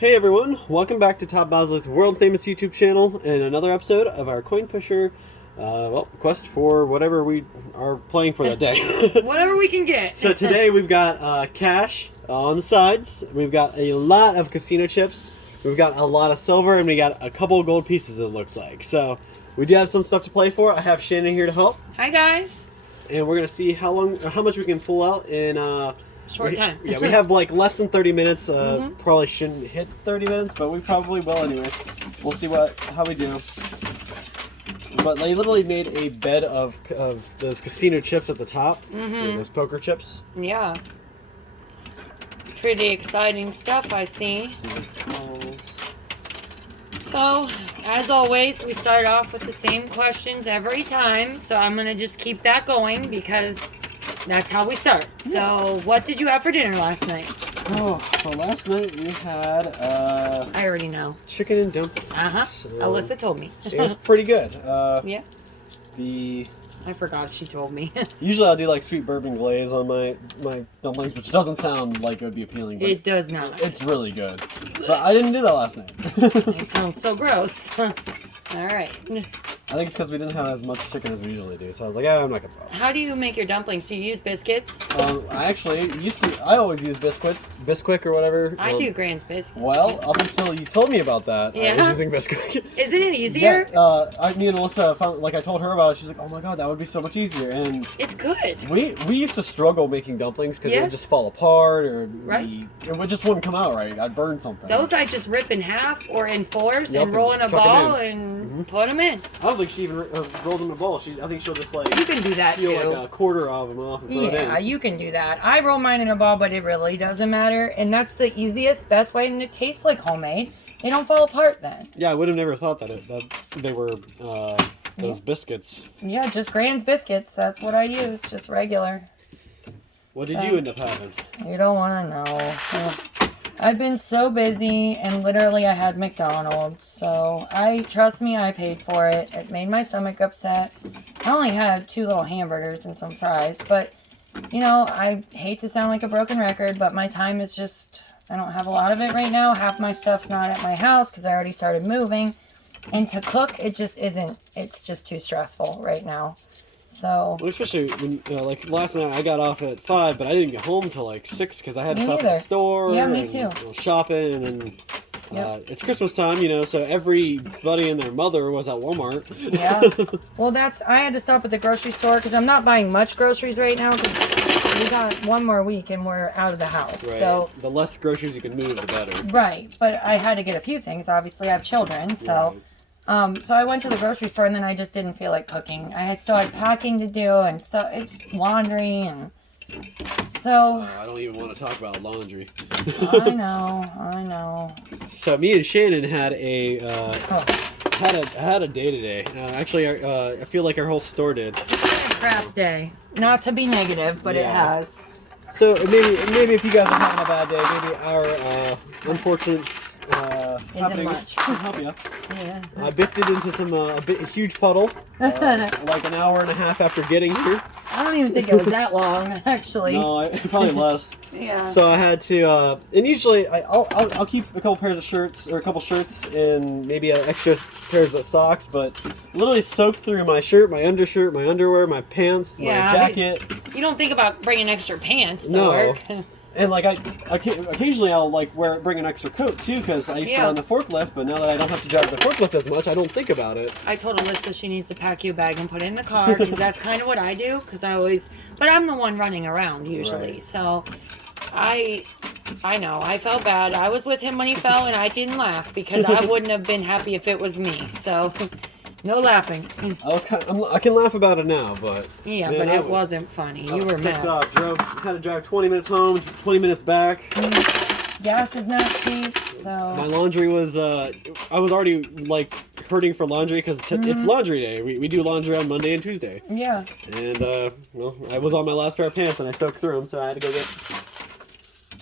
Hey everyone, welcome back to Top Basilic's world famous YouTube channel and another episode of our coin pusher quest for whatever we are playing for that day. Whatever we can get. So today we've got cash on the sides, we've got a lot of casino chips, we've got a lot of silver, and we got a couple of gold pieces it looks like. So we do have some stuff to play for. I have Shannon here to help. Hi guys. And we're going to see how much we can pull out in short time. Yeah, we have like less than 30 minutes. Probably shouldn't hit 30 minutes, but we probably will anyway. We'll see how we do. But they literally made a bed of those casino chips at the top. Those poker chips. Yeah. Pretty exciting stuff, I see. So, as always, we start off with the same questions every time. So I'm going to just keep that going because that's how we start. So, what did you have for dinner last night? Oh, so last night we had I already know. Chicken and dumplings. Alyssa told me. It was pretty good. Yeah. I forgot she told me. Usually I'll do like sweet bourbon glaze on my dumplings, which doesn't sound like it would be appealing. But it does not. It's really good. But I didn't do that last night. It sounds so gross. All right. I think it's because we didn't have as much chicken as we usually do, so I was like, I'm not gonna bother. How do you make your dumplings? Do you use biscuits? I actually I always use Bisquick or whatever. I do Grand's biscuits. Well, up until you told me about that, I was using Bisquick. Isn't it easier? Yeah, me and Alyssa found, I told her about it, she's like, oh my god, that would be so much easier. And it's good. We used to struggle making dumplings because it would just fall apart or it just wouldn't come out right. I'd burn something. Those I just rip in half or in fours and roll in a ball and put them in. I don't think she even rolls them in a ball. I think she'll just you can do that peel too. like a quarter of them off and throw it in. Yeah, you can do that. I roll mine in a ball, but it really doesn't matter. And that's the easiest, best way, and it tastes like homemade. They don't fall apart then. Yeah, I would have never thought that they were those biscuits. Yeah, just Grand's biscuits. That's what I use, just regular. What did you end up having? You don't want to know. I've been so busy, and literally I had McDonald's, so trust me, I paid for it. It made my stomach upset. I only had 2 little hamburgers and some fries, but, you know, I hate to sound like a broken record, but my time is just, I don't have a lot of it right now. Half my stuff's not at my house because I already started moving, and to cook, it just isn't, it's just too stressful right now. So, well, especially when, like last night I got off at 5, but I didn't get home till like 6 because I had to stop at the store. Yeah, me too. Shopping, and then it's Christmas time, so everybody and their mother was at Walmart. Yeah. Well, I had to stop at the grocery store because I'm not buying much groceries right now because we got 1 more week and we're out of the house. Right. So the less groceries you can move, the better. Right. But I had to get a few things. Obviously, I have children, so. Right. So I went to the grocery store and then I just didn't feel like cooking. I still had packing to do and so it's laundry and so. I don't even want to talk about laundry. I know. So me and Shannon had had a day today. Actually, I feel like our whole store did. It's been a crap day. Not to be negative, but it has. So maybe if you guys are having a bad day, maybe our unfortunate happenings can help you. Yeah. I biffed it into a huge puddle, like an hour and a half after getting here. I don't even think it was that long, actually. No, probably less. Yeah. So I had to, and usually I'll keep a couple pairs of shirts or a couple shirts and maybe extra pairs of socks, but literally soaked through my shirt, my undershirt, my underwear, my pants, my jacket. You don't think about bringing extra pants to work. And like occasionally I'll bring an extra coat too because I used to run the forklift, but now that I don't have to drive the forklift as much, I don't think about it. I told Alyssa she needs to pack you a bag and put it in the car because that's kind of what I do because but I'm the one running around usually, right. So I know I felt bad. I was with him when he fell and I didn't laugh because I wouldn't have been happy if it was me. So. No laughing. I can laugh about it now, but yeah, but it wasn't funny. You were mad. Had to drive 20 minutes home, 20 minutes back. Gas is not cheap, so. My laundry was. I was already hurting for laundry because it's laundry day. We do laundry on Monday and Tuesday. Yeah. And I was on my last pair of pants and I soaked through them, so I had to go get.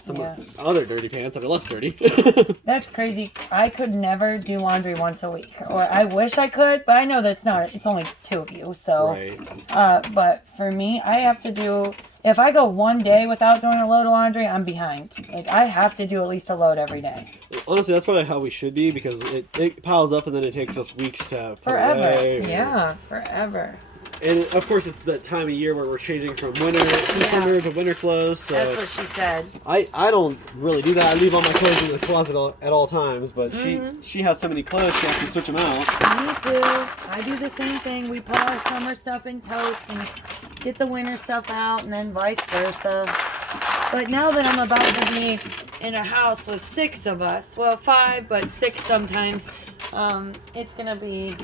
some Yeah. other dirty pants that are less dirty. That's crazy. I could never do laundry once a week. Or I wish I could, but I know that's not, it's only 2 of you, so. Right. But for me, I have to do, if I go one day without doing a load of laundry, I'm behind. Like, I have to do at least a load every day. Honestly, that's probably how we should be, because it piles up and then it takes us weeks to put Forever. away. Yeah, forever. And of course, it's that time of year where we're changing from summer to winter clothes. So That's what she said. I don't really do that. I leave all my clothes in the closet at all times. But she has so many clothes, she has to switch them out. Me too. I do the same thing. We put our summer stuff in totes and get the winter stuff out, and then vice versa. But now that I'm about to be in a house with 6 of us, well, 5, but 6 sometimes, it's gonna be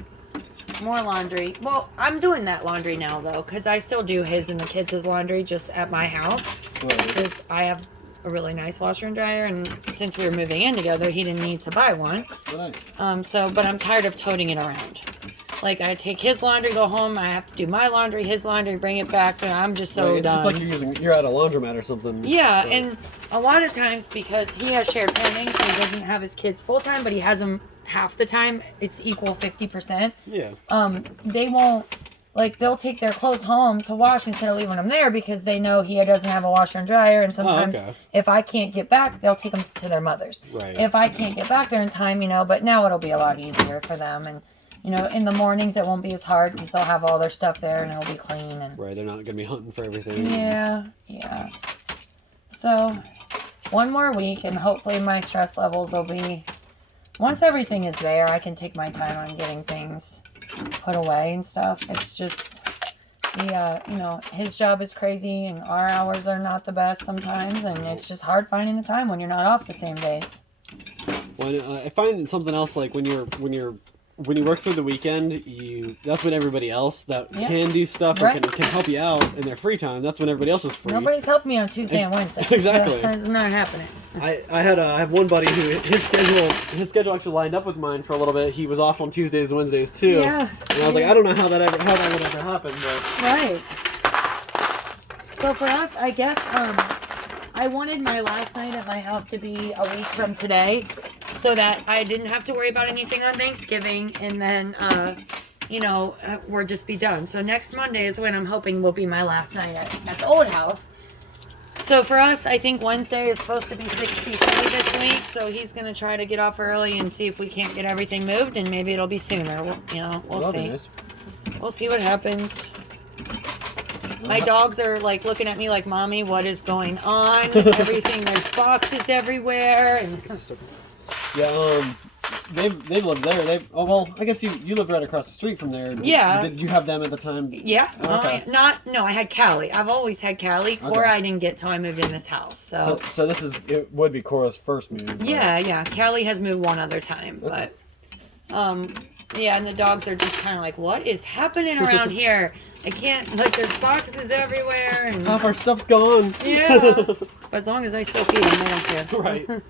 more laundry. Well, I'm doing that laundry now, though, because I still do his and the kids' laundry just at my house. Because I have a really nice washer and dryer, and since we were moving in together, he didn't need to buy one. Oh, nice. But I'm tired of toting it around. Like, I take his laundry, go home, I have to do my laundry, his laundry, bring it back, and I'm just so done. It's like you're at a laundromat or something. Yeah, so. And a lot of times, because he has shared parenting, so he doesn't have his kids full-time, but he has them half the time, it's equal 50%. Yeah. They won't, like, they'll take their clothes home to wash instead of leaving them there, because they know he doesn't have a washer and dryer, and sometimes if I can't get back, they'll take them to their mother's. Right. If I can't get back there in time, but now it'll be a lot easier for them, and in the mornings it won't be as hard because they'll have all their stuff there and it'll be clean. And right, they're not going to be hunting for everything. Yeah. So, one more week and hopefully my stress levels will be, once everything is there, I can take my time on getting things put away and stuff. It's just, his job is crazy and our hours are not the best sometimes, and it's just hard finding the time when you're not off the same days. Well, I find something else, like when you work through the weekend, that's when everybody else that can do stuff or can help you out in their free time, that's when everybody else is free. Nobody's helping me on Tuesday and Wednesday. Exactly. That's not happening. I have one buddy who his schedule actually lined up with mine for a little bit. He was off on Tuesdays and Wednesdays too. Yeah. And I was like, I don't know how that would ever happen, but right. So for us, I guess I wanted my last night at my house to be a week from today, so that I didn't have to worry about anything on Thanksgiving, and then, we'll just be done. So next Monday is when I'm hoping will be my last night at the old house. So for us, I think Wednesday is supposed to be 63 this week, so he's going to try to get off early and see if we can't get everything moved, and maybe it'll be sooner. We'll see. Nice. We'll see what happens. My dogs are like looking at me like, Mommy, what is going on? Everything, there's boxes everywhere. And yeah, they've lived there. I guess you lived right across the street from there. Yeah. Did you have them at the time? Yeah. Oh, okay. I had Callie. I've always had Callie. Cora I didn't get till I moved in this house. So it would be Cora's first move. But... Yeah. Callie has moved one other time, but yeah, and the dogs are just kind of like, what is happening around here? I can't, there's boxes everywhere. And half our stuff's gone. Yeah. But as long as I still feed them, they don't care. Right.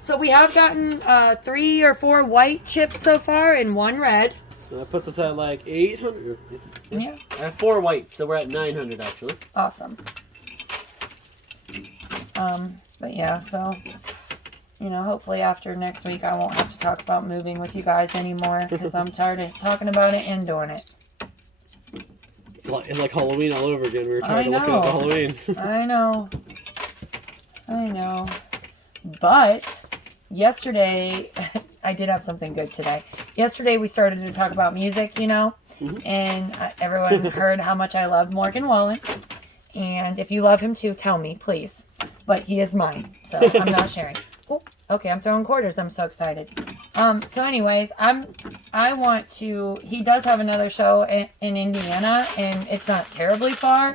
So we have gotten 3 or 4 white chips so far and 1 red. So that puts us at like 800. Yeah. I have 4 whites, so we're at 900 actually. Awesome. But yeah, so, hopefully after next week I won't have to talk about moving with you guys anymore, because I'm tired of talking about it and doing it. It's like Halloween all over again. We were tired of looking at the Halloween. I know. But yesterday, I did have something good today. Yesterday we started to talk about music, and everyone heard how much I love Morgan Wallen. And if you love him too, tell me, please. But he is mine, so I'm not sharing. Oh, okay, I'm throwing quarters. I'm so excited. So anyways, he does have another show in Indiana, and it's not terribly far,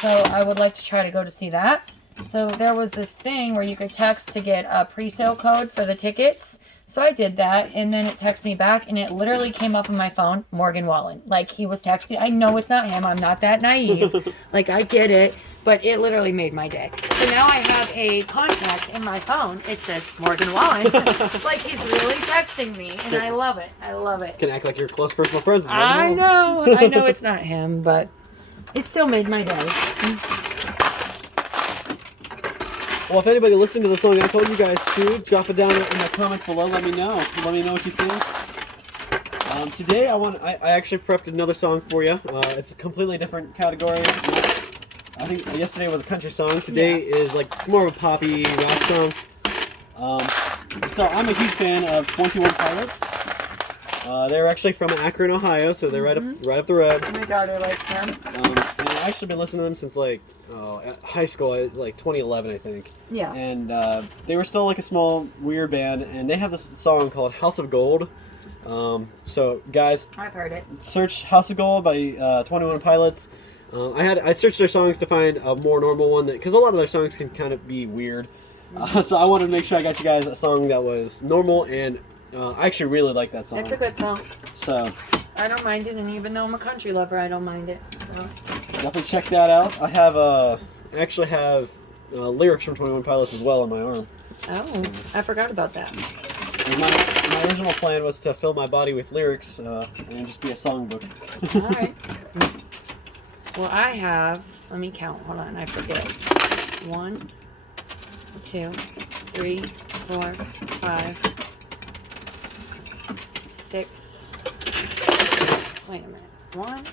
so I would like to try to go to see that. So there was this thing where you could text to get a pre-sale code for the tickets. So I did that, and then it texted me back, and it literally came up on my phone, Morgan Wallen. Like, he was texting. I know it's not him. I'm not that naive. I get it, but it literally made my day. So now I have a contact in my phone. It says Morgan Wallen. Like, he's really texting me, and I love it. I love it. Can act like you're close personal friends. I know it's not him, but it still made my day. Well, if anybody listened to the song I told you guys to, drop it down in the comments below. Let me know. Let me know what you think. Today I actually prepped another song for you. It's a completely different category. I think yesterday was a country song. Today is like more of a poppy rock song. So I'm a huge fan of 21 Pilots. They're actually from Akron, Ohio, so they're right up the road. My daughter likes them. And I've actually been listening to them since like high school, like 2011, I think. Yeah. And they were still like a small, weird band, and they have this song called House of Gold. So guys, I've heard it. Search House of Gold by 21 Pilots. I searched their songs to find a more normal one, because a lot of their songs can kind of be weird. So I wanted to make sure I got you guys a song that was normal, and I actually really like that song. It's a good song. So I don't mind it, and even though I'm a country lover, I don't mind it. So. Definitely check that out. I have actually have lyrics from 21 Pilots as well on my arm. Oh, I forgot about that. My original plan was to fill my body with lyrics and just be a songbook. All right. Well, I have. Let me count. Hold on, I forget. 1, 2, 3, 4, 5, 6. Wait a minute. 1,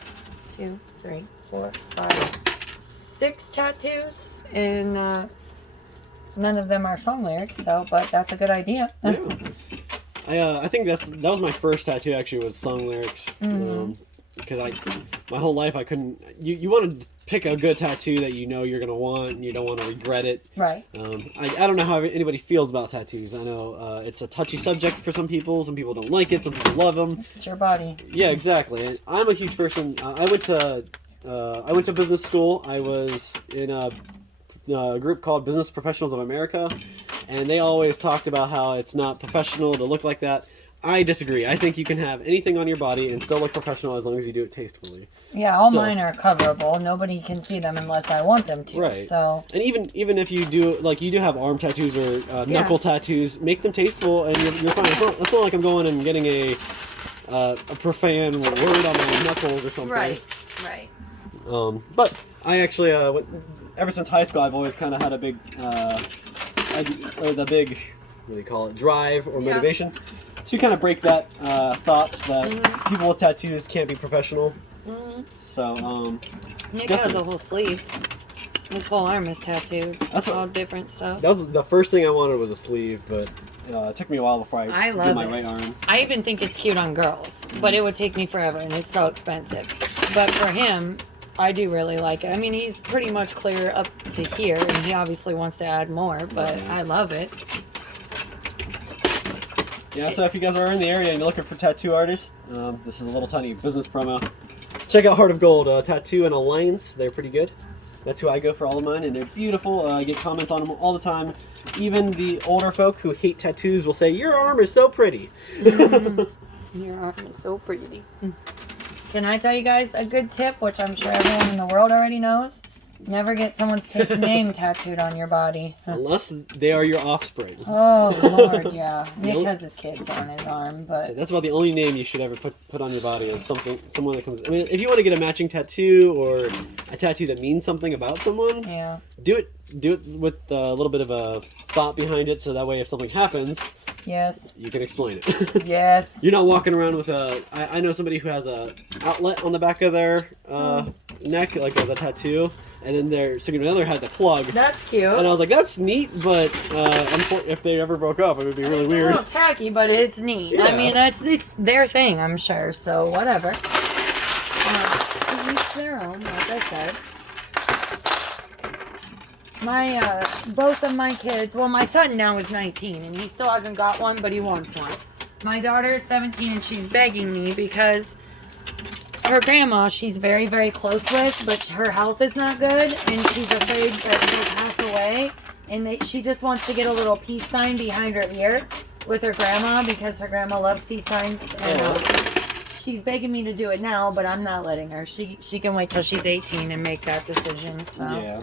2, 3, 4, 5, 6 tattoos, and none of them are song lyrics. So, but that's a good idea. Yeah. I think that was my first tattoo. Actually, was song lyrics. Because my whole life I couldn't. You want to pick a good tattoo that you know you're gonna want, and you don't want to regret it. Right. I don't know how anybody feels about tattoos. I know it's a touchy subject for some people. Some people don't like it. Some people love them. It's your body. Yeah, exactly. And I'm a huge person. I went to business school. I was in a group called Business Professionals of America, and they always talked about how it's not professional to look like that. I disagree. I think you can have anything on your body and still look professional as long as you do it tastefully. Yeah, all mine are coverable. Nobody can see them unless I want them to. Right. So. And even if you do have arm tattoos or knuckle tattoos, make them tasteful and you're fine. It's not like I'm going and getting a profane word on my knuckles or something. Right. Right. But I actually ever since high school I've always kind of had a big what do you call it, drive or motivation to kind of break that thought that people with tattoos can't be professional. So Nick has a whole sleeve. His whole arm is tattooed. That's all different stuff. That was the first thing I wanted, was a sleeve, but it took me a while before I did my right arm. I even think it's cute on girls, but it would take me forever, and it's so expensive. But for him, I do really like it. I mean, he's pretty much clear up to here, and he obviously wants to add more, but I love it. Yeah, so if you guys are in the area and you're looking for tattoo artists, this is a little tiny business promo. Check out Heart of Gold Tattoo and Alliance. They're pretty good. That's who I go for all of mine, and they're beautiful. I get comments on them all the time. Even the older folk who hate tattoos will say, "Your arm is so pretty." Your arm is so pretty. Can I tell you guys a good tip, which I'm sure everyone in the world already knows? Never get someone's name tattooed on your body. Unless they are your offspring. Oh, Lord, yeah. Nick has his kids on his arm, but... So that's about the only name you should ever put on your body, is someone that comes... I mean, if you want to get a matching tattoo or a tattoo that means something about someone, do it with a little bit of a thought behind it, so that way if something happens... Yes. You can explain it. Yes. You're not walking around with a... I know somebody who has a outlet on the back of their neck, like as a tattoo, and then their significant other had the plug. That's cute. And I was like, that's neat, but if they ever broke up, it would be really weird. It's a little tacky, but it's neat. Yeah. I mean, it's their thing, I'm sure, so whatever. Each their own, like I said. Both of my kids, well, my son now is 19 and he still hasn't got one, but he wants one. My daughter is 17 and she's begging me because her grandma she's very, very close with, but her health is not good and she's afraid that she'll pass away. And she just wants to get a little peace sign behind her ear with her grandma because her grandma loves peace signs. And she's begging me to do it now, but I'm not letting her. She can wait till she's 18 and make that decision. So. Yeah.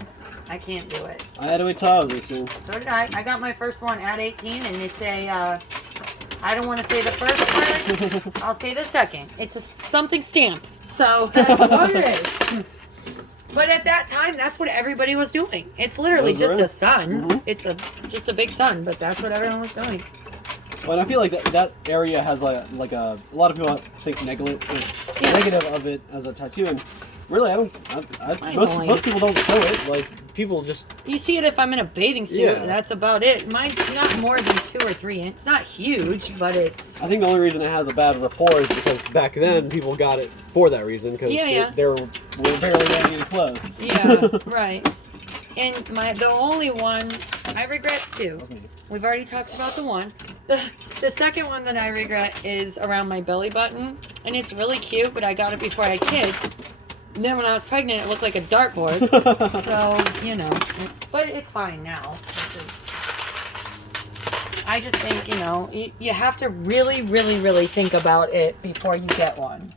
I can't do it. I had to wait till I was 18. So did I. I got my first one at 18, and it's a, I don't want to say the first word, I'll say the second. It's a something stamp. So that's what it is. But at that time, that's what everybody was doing. It's literally just a sun. Mm-hmm. It's just a big sun, but that's what everyone was doing. But I feel like that area has a lot of people think negative of it as a tattoo, and really most people don't show it. Like people just you see it if I'm in a bathing suit. Yeah. That's about it. Mine's not more than 2 or 3 inches. It's not huge, but it's. I think the only reason it has a bad rapport is because back then people got it for that reason because they were barely wearing any clothes. Yeah, right. And the only one I regret 2. We've already talked about the one. The second one that I regret is around my belly button, and it's really cute, but I got it before I had kids. And then when I was pregnant, it looked like a dartboard. So, you know, but it's fine now. I just think, you know, you have to really, really, really think about it before you get one.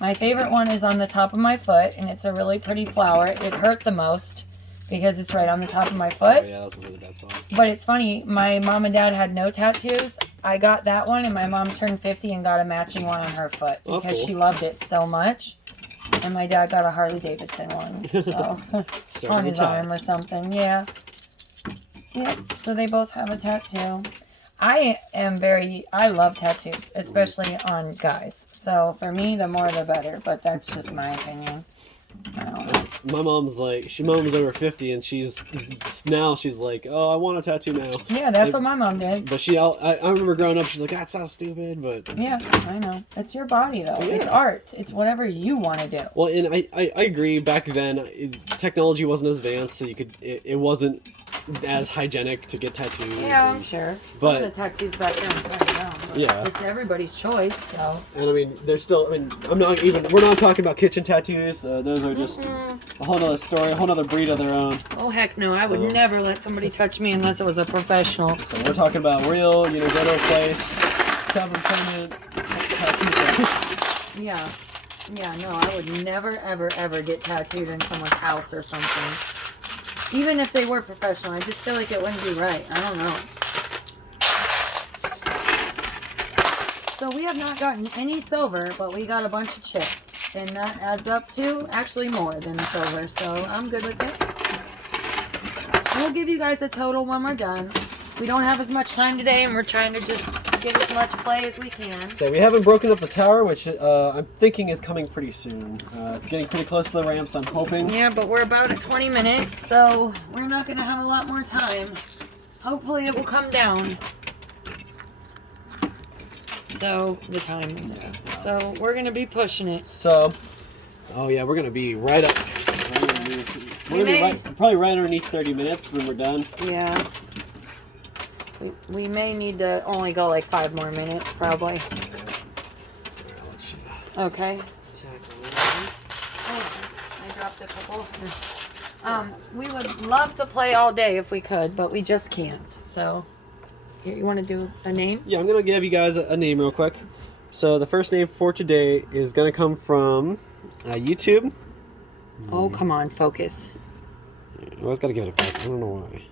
My favorite one is on the top of my foot, and it's a really pretty flower. It hurt the most because it's right on the top of my foot. Oh, yeah, that's a really bad spot. But it's funny, my mom and dad had no tattoos. I got that one, and my mom turned 50 and got a matching one on her foot because she loved it so much. And my dad got a Harley Davidson one, so on his arm or something. Yeah. So they both have a tattoo. I love tattoos, especially on guys. So for me, the more the better. But that's just my opinion. I don't know. My mom's over 50, and she's like, oh, I want a tattoo now. Yeah, that's what my mom did. But I remember growing up, she's like, that sounds stupid, but yeah, I know. It's your body though. Yeah. It's art. It's whatever you want to do. Well, and I agree. Back then, technology wasn't as advanced, so it wasn't as hygienic to get tattoos. Yeah, I'm sure. Some of the tattoos back then, it's everybody's choice. So. And I mean, there's still. I mean, we're not talking about kitchen tattoos. Those are just a whole other story, a whole other breed of their own. Oh heck no! I would never let somebody touch me unless it was a professional. So we're talking about real, go to a place, have them permanent tattoo. Yeah. No, I would never, ever, ever get tattooed in someone's house or something. Even if they were professional, I just feel like it wouldn't be right. I don't know. So we have not gotten any silver, but we got a bunch of chips. And that adds up to actually more than the silver. So I'm good with it. We'll give you guys a total when we're done. We don't have as much time today, and we're trying to just get as much play as we can. So we haven't broken up the tower, which I'm thinking is coming pretty soon. It's getting pretty close to the ramps, I'm hoping. Yeah, but we're about at 20 minutes, so we're not going to have a lot more time. Hopefully it will come down. So, the time. Yeah. So, we're going to be pushing it. So, oh yeah, we're going to be right up. We're going to be probably right underneath 30 minutes when we're done. Yeah. We may need to only go like 5 more minutes, probably. Okay. Oh, I dropped a couple. We would love to play all day if we could, but we just can't. So, here, you want to do a name? Yeah, I'm going to give you guys a name real quick. So, the first name for today is going to come from YouTube. Oh, come on, focus. I always got to give it back. I don't know why.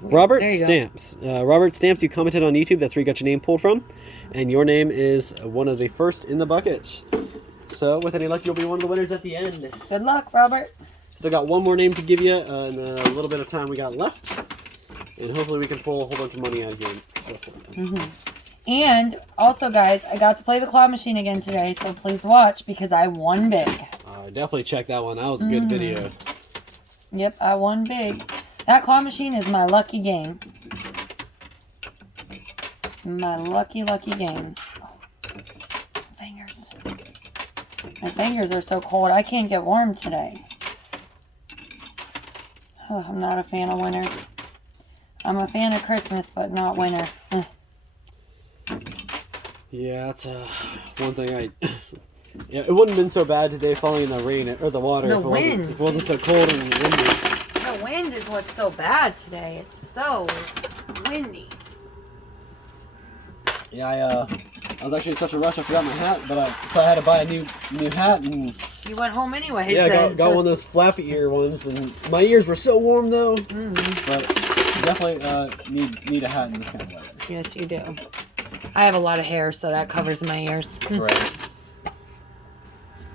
Robert Stamps. Robert Stamps, you commented on YouTube. That's where you got your name pulled from. And your name is one of the first in the bucket. So, with any luck, you'll be one of the winners at the end. Good luck, Robert. Still got one more name to give you in a little bit of time we got left. And hopefully we can pull a whole bunch of money out of here. And also, guys, I got to play the claw machine again today, so please watch because I won big. Definitely check that one. That was a good video. Yep, I won big. That claw machine is my lucky game. My lucky, lucky game. Oh, fingers. My fingers are so cold. I can't get warm today. Oh, I'm not a fan of winter. I'm a fan of Christmas, but not winter. Yeah, that's one thing yeah, it wouldn't have been so bad today falling in the rain or the water if it wasn't so cold and windy. The wind is what's so bad today. It's so windy. Yeah, I was actually in such a rush I forgot my hat, so I had to buy a new hat and. You went home anyway. Yeah, got one of those flappy ear ones, and my ears were so warm though. But definitely need a hat in this kind of weather. Yes, you do. I have a lot of hair, so that covers my ears. Right.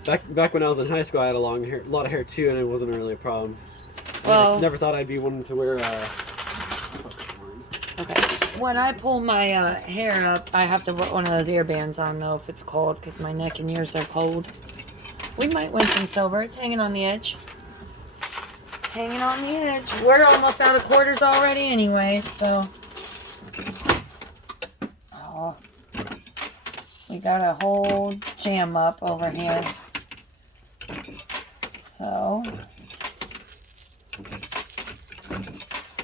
back when I was in high school, I had a lot of hair too, and it wasn't really a problem. Well, I never thought I'd be wanting to wear. Okay. When I pull my hair up, I have to put one of those ear bands on though if it's cold, because my neck and ears are cold. We might win some silver. It's hanging on the edge. Hanging on the edge. We're almost out of quarters already anyway, so. Oh. We got a whole jam up over here. So.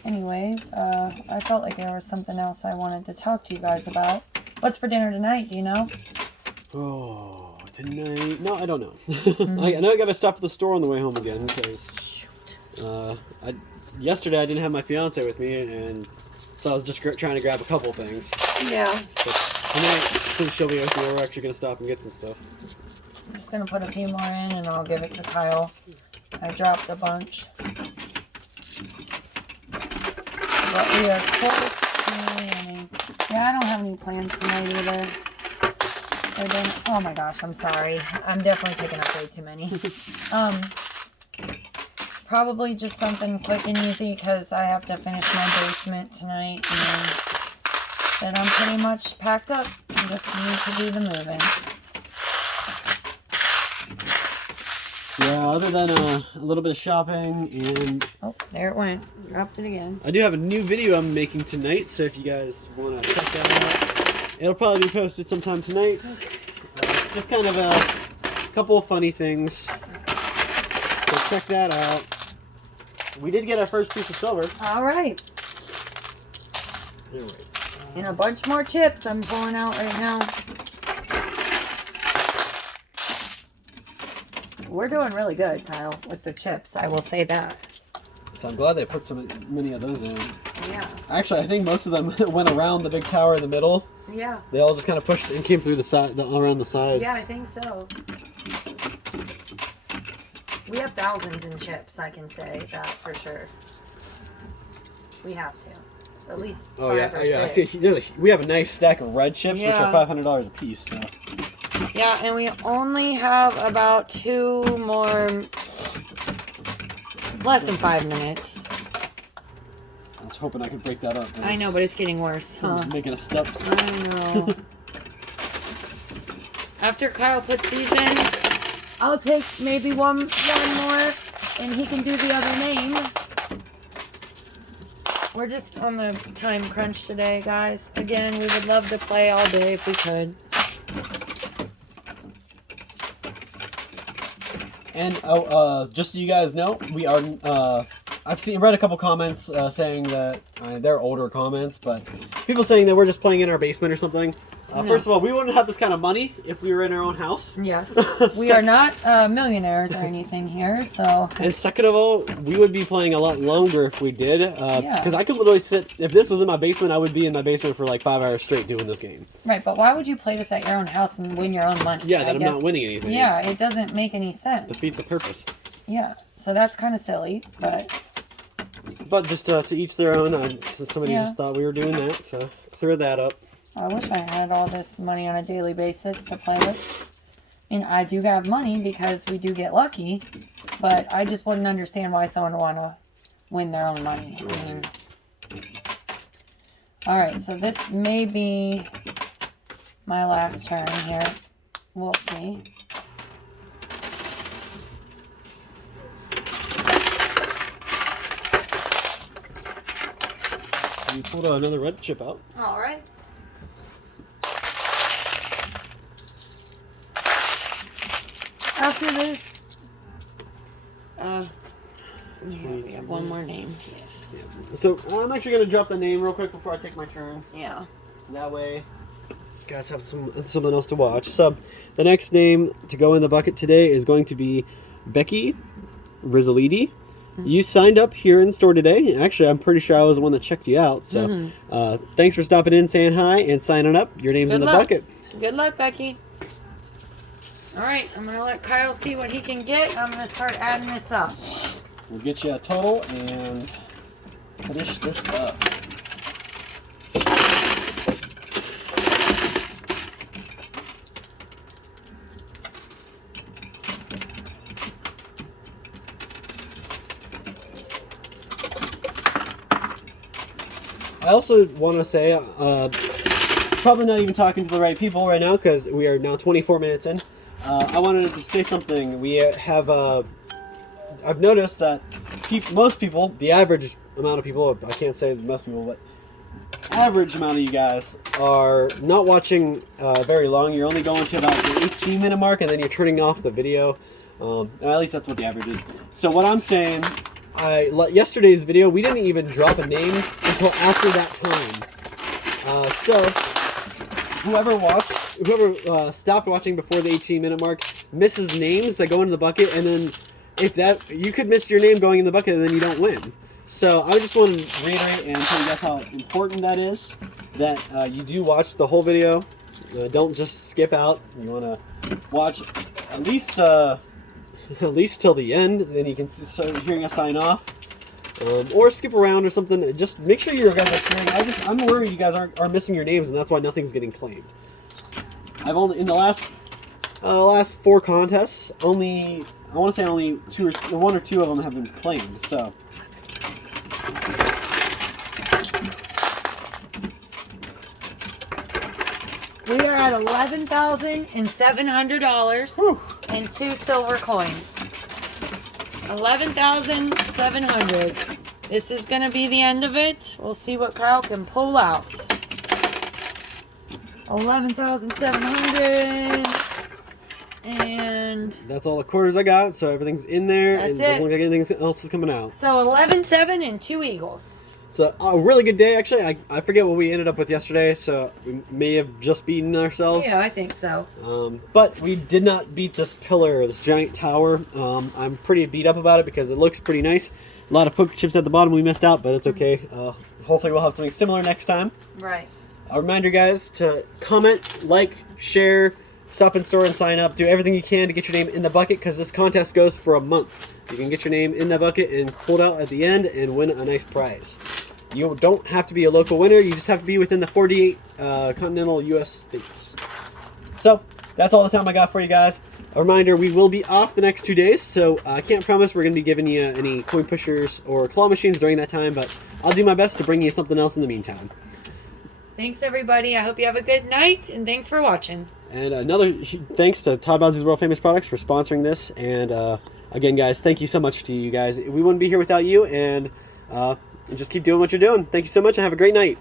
Anyways, I felt like there was something else I wanted to talk to you guys about. What's for dinner tonight, do you know? Oh, tonight? No, I don't know. I know I gotta stop at the store on the way home again, because yesterday I didn't have my fiance with me, and so I was just trying to grab a couple things. Yeah. But tonight, since she'll be with me, we're actually gonna stop and get some stuff. I'm just gonna put a few more in, and I'll give it to Kyle. I dropped a bunch. But we are close to planning. Yeah, I don't have any plans tonight either. Oh my gosh, I'm sorry. I'm definitely picking up way too many. Probably just something quick and easy because I have to finish my basement tonight. And then I'm pretty much packed up. I just need to do the moving. Yeah, other than a little bit of shopping and... Oh, there it went. Dropped it again. I do have a new video I'm making tonight, so if you guys want to check that out, it'll probably be posted sometime tonight. Just kind of a couple of funny things. So check that out. We did get our first piece of silver. All right. Alright. And a bunch more chips I'm pulling out right now. We're doing really good, Kyle, with the chips. I will say that. So I'm glad they put so many of those in. Yeah. Actually, I think most of them went around the big tower in the middle. Yeah. They all just kind of pushed and came through the side, around the sides. Yeah, I think so. We have thousands in chips, I can say that for sure. We have to. At least 5 or 6. I see. We have a nice stack of red chips, which are $500 a piece. So. Yeah, and we only have about 2 more, less than 5 minutes. I was hoping I could break that up. I know, but it's getting worse. I'm just making a steps. I know. After Kyle puts these in, I'll take maybe one more, and he can do the other name. We're just on the time crunch today, guys. Again, we would love to play all day if we could. And just so you guys know, we are. I've read a couple comments saying that they're older comments, but people saying that we're just playing in our basement or something. No. First of all, we wouldn't have this kind of money if we were in our own house. Yes, we are not millionaires or anything here, so. And second of all, we would be playing a lot longer if we did, because I could literally sit. If this was in my basement, I would be in my basement for like 5 hours straight doing this game. Right, but why would you play this at your own house and win your own money? Yeah, that I'm not winning anything. Yeah, it doesn't make any sense. Defeats the purpose. Yeah, so that's kind of silly, but. But just to each their own. Somebody just thought we were doing that, so clear that up. I wish I had all this money on a daily basis to play with. I mean, I do have money because we do get lucky, but I just wouldn't understand why someone would want to win their own money. I mean, all right, so this may be my last turn here. We'll see. You pulled another red chip out. All right. After this, we have one more name. Yes. Yeah. So I'm actually going to drop the name real quick before I take my turn. Yeah. That way, you guys have something else to watch. So the next name to go in the bucket today is going to be Becky Rizzoliti. You signed up here in the store today. Actually, I'm pretty sure I was the one that checked you out. So thanks for stopping in, saying hi, and signing up. Your name's in the bucket. Good luck, Becky. All right, I'm going to let Kyle see what he can get. I'm going to start adding this up. We'll get you a total and finish this up. also want to say, probably not even talking to the right people right now because we are now 24 minutes in. I wanted to say something. We have, I've noticed that most people, the average amount of people, I can't say most people, but average amount of you guys are not watching very long. You're only going to about the 18-minute mark, and then you're turning off the video. At least that's what the average is. So what I'm saying, yesterday's video, we didn't even drop a name until after that time. So whoever stopped watching before the 18-minute mark misses names that go into the bucket, and then you could miss your name going in the bucket, and then you don't win. So I just want to reiterate and tell you guys how important that is, that you do watch the whole video. Don't just skip out. You want to watch at least till the end, then you can start hearing us sign off. Or skip around or something. Just make sure you guys are clearing. I'm worried you guys are missing your names, and that's why nothing's getting claimed. I've only in the last 4 contests, I want to say only 1 or 2 of them have been claimed. So. We are at $11,700 and 2 silver coins. 11,700. This is going to be the end of it. We'll see what Kyle can pull out. 11,700. And that's all the quarters I got, so everything's in there. That's and it doesn't look like anything else is coming out. So 11,700 and 2 eagles. So a really good day, actually. I forget what we ended up with yesterday, so we may have just beaten ourselves. Yeah, I think so. But we did not beat this pillar, this giant tower. I'm pretty beat up about it because it looks pretty nice. A lot of poker chips at the bottom we missed out, but it's okay. Hopefully we'll have something similar next time. Right. A reminder, guys, to comment, like, share, stop in store and sign up. Do everything you can to get your name in the bucket because this contest goes for a month. You can get your name in the bucket and pulled out at the end and win a nice prize. You don't have to be a local winner. You just have to be within the 48 continental U.S. states. So that's all the time I got for you guys. A reminder, we will be off the next 2 days, so I can't promise we're going to be giving you any coin pushers or claw machines during that time, but I'll do my best to bring you something else in the meantime. Thanks, everybody. I hope you have a good night, and thanks for watching. And another thanks to Todd Bowsey's World Famous Products for sponsoring this. And again, guys, thank you so much to you guys. We wouldn't be here without you, and just keep doing what you're doing. Thank you so much, and have a great night.